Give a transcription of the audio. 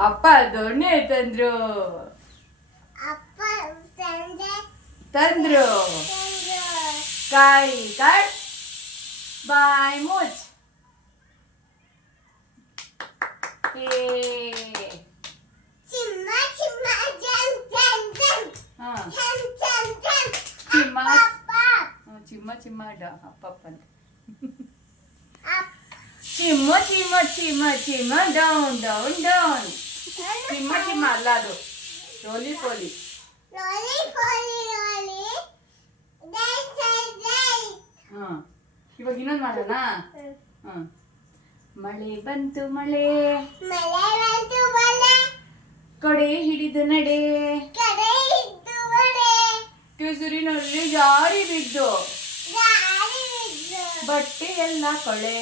ಅಪ್ಪ ದೊಣ್ಣೆ ತಂದ್ರು ಅಪ್ಪ ತಂದೆ ತಂದ್ರು ತಂದು ಕಾಯಿ ಕಟ್ ಬಾಯ್ ಮುಚ್ ಏ ಚಿಮ್ಮ ಚಿಮ್ಮ ಜನ್ ಜನ್ ಜನ್ ಹಾ ಜನ್ ಜನ್ ಜನ್ ಚಿಮ್ಮ. ಅಪ್ಪ ಹ್ಮ್, ಚಿಮ್ಮ ಚಿಮ್ಮ ಡ ಅಪ್ಪಪ್ಪ ಅಂತ ಅಪ್ಪ ಚಿಮ್ಮ ಚಿಮ್ಮ ಚಿಮ್ಮ ಚಿಮ್ಮ ಡೌನ್ ಡೌನ್ ಡೌನ್ ಚಿಮ್ಮ ಚಿಮ್ಮ ಅಲ್ಲ ಅದು ರೋಲಿ ಪೋಲಿ ಲಾಲಿ ಪೋಲಿ ಲಾಲಿ ಡೈ ಡೈ ಡೈ ಹಾ. ಇವಾಗ ಇನ್ನೊಂದು ಮಾಡೋಣ? ಹ್ಮ್ ಮಳೆ ಬಂತು ಮಳೆ. ಮಳೆ ಬಂತು ಮಳೆ. ಕೊಡೆ ಹಿಡಿದು ನಡೆ. ಕಡೆ ಇದ್ದು ಮಳೆ ಕೆಸರಿನಲ್ಲಿ ಜಾರಿ ಬಿದ್ದು. ಗಾಳಿ ಬಿದ್ದು. ಬಟ್ಟೆ ಎಲ್ಲ ಕೊಳೆ.